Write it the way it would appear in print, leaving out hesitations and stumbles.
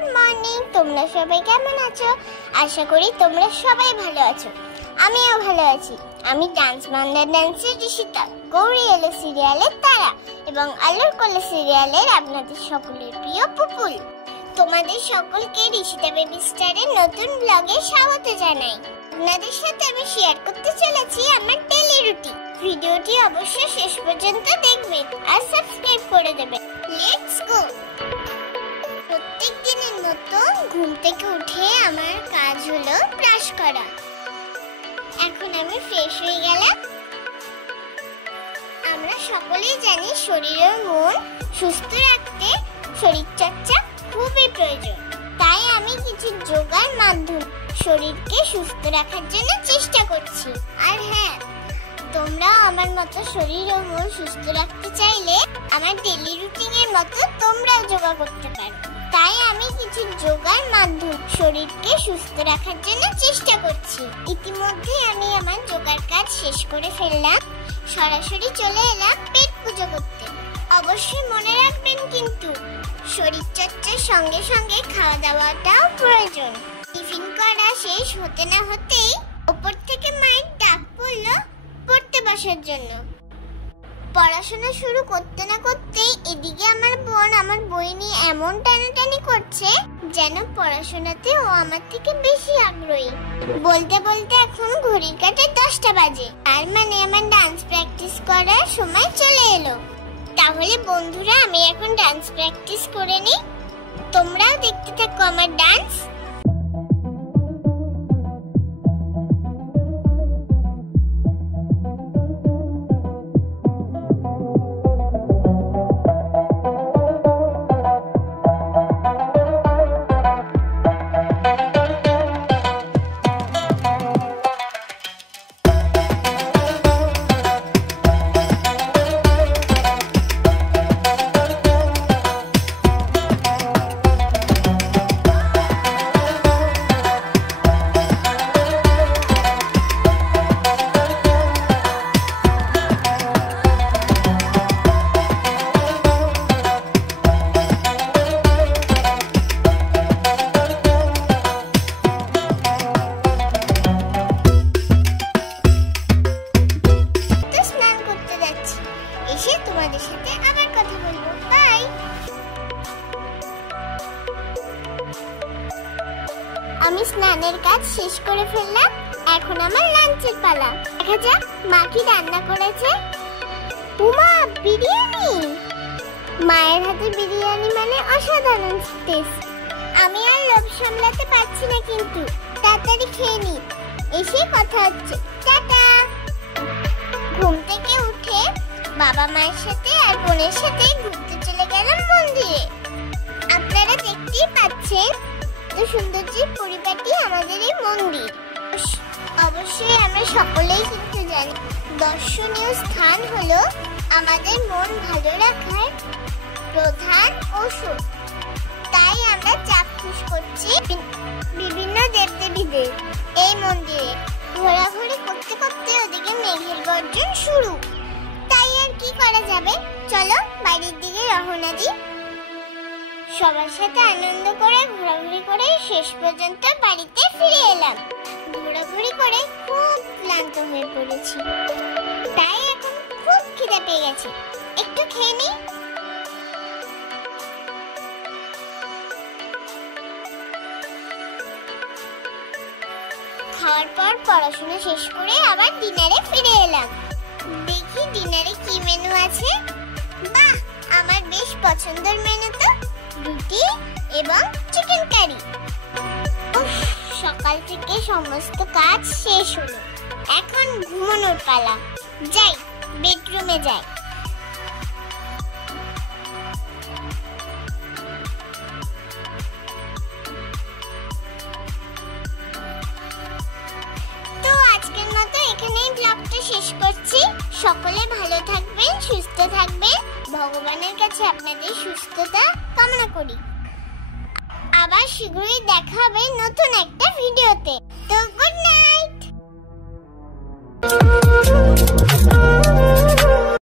Good morning. তোমরা সবাই কেমন আছো? আশা করি তোমরা সবাই ভালো আছো। আমিও ভালো আছি। আমি ডান্স বাংলা ডান্সের ঋষিতা, গৌরী এলো সিরিয়ালের তারা এবং আলোর কোলে সিরিয়ালের আপনাদের সকলের প্রিয় পুপুল। তোমাদের সকলকে ঋষিতা বেবি স্টারের নতুন ব্লগে স্বাগত জানাই। আপনাদের সাথে আমি শেয়ার করতে চলেছি আমার ডেইলি রুটিন। ভিডিওটি অবশ্যই শেষ পর্যন্ত দেখবেন আর সাবস্ক্রাইব করে দেবেন। Let's go. প্রত্যেক দিনের মতো ঘুম থেকে উঠে আমার কাজ হলো ব্রাশ করা। এখন আমি ফ্রেশ হয়ে গেলাম। আমরা সকলেই জানি শরীর ও মন সুস্থ রাখতে শরীরচর্চা খুবই প্রয়োজন। তাই আমি কিছু যোগার মাধ্যমে শরীরকে সুস্থ রাখার জন্য চেষ্টা করছি। আর হ্যাঁ, তোমরাও আমার মতো শরীর ও মন সুস্থ রাখতে চাইলে আমার ডেইলি রুটিনের মতো তোমরাও যোগা করতে পারো। তাই আমি কিছু যোগার মাধ্যমে শরীরকে সুস্থ রাখার জন্য চেষ্টা করছি। ইতিমধ্যে আমি আমার যোগার কাজ শেষ করে ফেললাম। সরাসরি চলে এলাম পেট পুজো করতে। অবশ্যই মনে রাখবেন কিন্তু শরীরচর্চার সঙ্গে সঙ্গে খাওয়া দাওয়াটাও প্রয়োজন। টিফিন করা শেষ হতে না হতেই উপর থেকে মায়ের ডাক পড়লো পড়তে বসার জন্য। পড়াশোনা শুরু করতে না করতেই এদিকে আমার বোন আমার বই নিয়ে এমন টানাটানি করছে যেন পড়াশোনাতে ও আমার থেকে বেশি আগ্রহী। বলতে বলতে এখন ঘড়ির কাঁটায় 10টা বাজে। আর মানে আমার ডান্স প্র্যাকটিস করার সময় চলে এলো। তাহলে বন্ধুরা, আমি এখন ডান্স প্র্যাকটিস করে নিই। তোমরাও দেখতে থাকো আমার ডান্স। তোমাদের সাথে আবার কথা বলবো। বাই। আমি স্নানের কাজ শেষ করে ফেললাম। এখন আমার লাঞ্চের পালা। দেখা যাক মা কি রান্না করেছে। উমা, বিরিয়ানি! মায়ের হাতে বিরিয়ানি মানে অসাধারণ টেস্ট। আমি আর লোভ সামলাতে পারছি না, কিন্তু তাড়াতাড়ি খেয়ে নি। এসে কথা হচ্ছে। টাটা। ঘুম থেকে উঠে বাবা মায়ের সাথে আর বোনের সাথে ঘুরতে চলে গেলাম মন্দিরে। আপনারা দেখতেই পাচ্ছেন তো সৌন্দর্যের পরিপাটি আমাদের এই মন্দির। অবশ্যই আমরা সকলেই কিন্তু জানি দর্শনীয় স্থান হলো আমাদের মন ভালো রাখার প্রধান ওষুধ। তাই আমরা চাক্ষুষ করছি বিভিন্ন দেবদেবীদের এই মন্দিরে। ঘোরাঘুরি করতে করতে ওদিকে মেঘের গর্জন শুরু। তাই আর কি করা যাবে, চলো বাড়ির দিকে রওনা দিই। সবার সাথে আনন্দ করে ঘোরাঘুরি করে শেষ পর্যন্ত বাড়িতে ফিরে এলাম। ঘোরাঘুরি করে খুব ক্লান্ত হয়ে পড়েছি। তাই এখন খুব খিদে পেয়ে গেছে, একটু খেয়ে নিই। খাওয়ার পর পড়াশোনা শেষ করে আবার ডিনারে ফিরে এলাম। দেখি ডিনারে কি মেনু আছে। বাহ, আমার বেশ পছন্দের মেনু তো, রুটি এবং চিকেন কারি। সকাল থেকে সমস্ত কাজ শেষ হলো। এখন ঘুমানোর পালা। যাই, বেডরুমে যাই। তো আজকের মতো এখানেই ব্লগটা শেষ করছি। সকলে ভালো থাকবেন, সুস্থ থাকবেন। ভগবানের কাছে আপনাদের সুস্থতা কামনা করি। আবার শীঘ্রই দেখা হবে নতুন একটা ভিডিওতে।